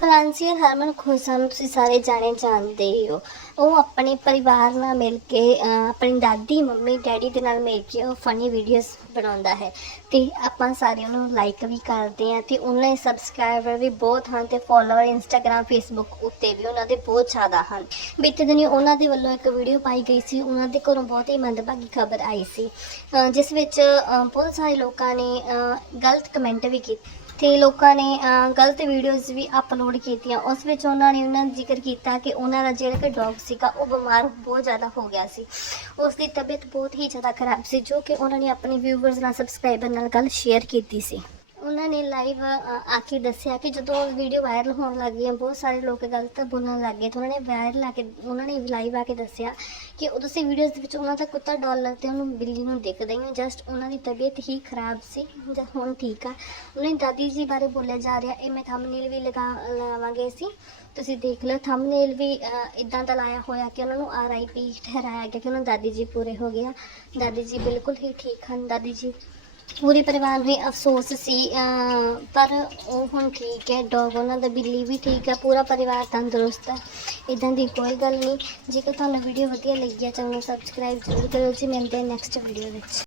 ਫਰਾਂਸੀਅਨ ਹਰਮਨ ਖੁਸ਼ਮ ਤੁਸੀਂ ਸਾਰੇ ਜਾਣੇ ਜਾਣਦੇ ਹੀ ਹੋ। ਉਹ ਆਪਣੇ ਪਰਿਵਾਰ ਨਾਲ ਮਿਲ ਕੇ ਆਪਣੀ ਦਾਦੀ, ਮੰਮੀ, ਡੈਡੀ ਦੇ ਨਾਲ ਮਿਲ ਕੇ ਉਹ ਫਨੀ ਵੀਡੀਓਜ਼ ਬਣਾਉਂਦਾ ਹੈ ਤੇ ਆਪਾਂ ਸਾਰੇ ਉਹਨੂੰ ਲਾਈਕ ਵੀ ਕਰਦੇ ਆ ਤੇ ਉਹਨਾਂ ਦੇ ਸਬਸਕ੍ਰਾਈਬਰ ਵੀ ਬਹੁਤ ਹਨ ਤੇ ਫੋਲੋਅਰ ਇੰਸਟਾਗ੍ਰam ਫੇਸਬੁੱਕ ਉੱਤੇ ਵੀ ਉਹਨਾਂ ਦੇ ਬਹੁਤ ਜ਼ਿਆਦਾ ਹਨ। ਬੀਤੇ ਦਿਨੀ ਉਹਨਾਂ ਦੇ ਵੱਲੋਂ ਇੱਕ ਵੀਡੀਓ ਪਾਈ ਗਈ ਸੀ, ਉਹਨਾਂ ਦੇ ਘਰੋਂ ਬਹੁਤ ਹੀ ਮੰਦਭਾਗੀ ਖਬਰ ਆਈ ਸੀ। ਜਿਸ ਵਿੱਚ ਬਹੁਤ ਸਾਰੇ ਲੋਕਾਂ ਨੇ ਗਲਤ ਕਮੈਂਟ ਵੀ ਕੀਤੇ ਤੇ ਲੋਕਾਂ ਨੇ ਗਲਤ ਵੀਡੀਓਜ਼ ਵੀ ਅਪਲੋਡ ਕੀਤੀਆਂ। ਉਸ ਵਿੱਚ ਉਹਨਾਂ ਨੇ ਉਹਨਾਂ ਦਾ ਜ਼ਿਕਰ ਕੀਤਾ ਕਿ ਉਹਨਾਂ ਦਾ ਜਿਹੜਾ ਕਿ ਡੌਗ ਸੀਗਾ, ਉਹ ਬਿਮਾਰ ਬਹੁਤ ਜ਼ਿਆਦਾ ਹੋ ਗਿਆ ਸੀ। ਉਸ ਦੀ ਤਬੀਅਤ ਬਹੁਤ ਹੀ ਜ਼ਿਆਦਾ ਖਰਾਬ ਸੀ, ਜੋ ਕਿ ਉਹਨਾਂ ਨੇ ਆਪਣੇ ਵਿਊਵਰਸ ਨਾਲ ਸਬਸਕ੍ਰਾਈਬਰ ਨਾਲ ਗੱਲ ਸ਼ੇਅਰ ਕੀਤੀ ਸੀ। ਉਹਨਾਂ ਨੇ ਲਾਈਵ ਆ ਕੇ ਦੱਸਿਆ ਕਿ ਜਦੋਂ ਵੀਡੀਓ ਵਾਇਰਲ ਹੋਣ ਲੱਗ ਗਈ ਬਹੁਤ ਸਾਰੇ ਲੋਕ ਗਲਤ ਬੋਲਣ ਲੱਗ ਗਏ ਤਾਂ ਉਹਨਾਂ ਨੇ ਵਾਇਰਲ ਆ ਕੇ, ਉਹਨਾਂ ਨੇ ਲਾਈਵ ਆ ਕੇ ਦੱਸਿਆ ਕਿ ਉਹ ਤੁਸੀਂ ਵੀਡੀਓਜ਼ ਦੇ ਵਿੱਚ ਉਹਨਾਂ ਦਾ ਕੁੱਤਾ ਡਾਲਰ ਤੇ ਉਹਨੂੰ ਬਿੱਲੀ ਨੂੰ ਦੇਖਦੇ ਹੀ ਜਸਟ ਉਹਨਾਂ ਦੀ ਤਬੀਅਤ ਹੀ ਖਰਾਬ ਸੀ, ਜਾਂ ਹੁਣ ਠੀਕ ਆ। ਉਹਨਾਂ ਦੀ ਦਾਦੀ ਜੀ ਬਾਰੇ ਬੋਲਿਆ ਜਾ ਰਿਹਾ, ਇਹ ਮੈਂ ਥੰਬਨੇਲ ਵੀ ਲਗਾ, ਲਾਵਾਂਗੇ ਅਸੀਂ, ਤੁਸੀਂ ਦੇਖ ਲਓ। ਥੰਬਨੇਲ ਵੀ ਇਦਾਂ ਦਾ ਲਾਇਆ ਹੋਇਆ ਕਿ ਉਹਨਾਂ ਨੂੰ ਆਰ ਆਈ ਪੀ ਠਹਿਰਾਇਆ ਗਿਆ ਕਿ ਉਹਨਾਂ ਦਾਦੀ ਜੀ ਪੂਰੇ ਹੋ ਗਿਆ ਦਾਦੀ ਜੀ ਬਿਲਕੁਲ ਹੀ ਠੀਕ ਹਨ। ਦਾਦੀ ਜੀ ਪੂਰੇ ਪਰਿਵਾਰ ਨੂੰ ਹੀ ਅਫਸੋਸ ਸੀ ਪਰ ਉਹ ਹੁਣ ਠੀਕ ਹੈ, ਡੌਗ ਉਹਨਾਂ ਦਾ ਬਿੱਲੀ ਵੀ ਠੀਕ ਹੈ, ਪੂਰਾ ਪਰਿਵਾਰ ਤੰਦਰੁਸਤ ਹੈ ਇਦਾਂ ਦੀ ਕੋਈ ਗੱਲ ਨਹੀਂ। ਜੇਕਰ ਤੁਹਾਨੂੰ ਵੀਡੀਓ ਵਧੀਆ ਲੱਗੀ ਹੈ, ਚੈਨਲ ਨੂੰ ਸਬਸਕ੍ਰਾਈਬ ਜ਼ਰੂਰ ਕਰਿਓ ਜੀ, ਮਿਲਦੇ ਹਾਂ ਨੈਕਸਟ ਵੀਡੀਓ ਵਿੱਚ।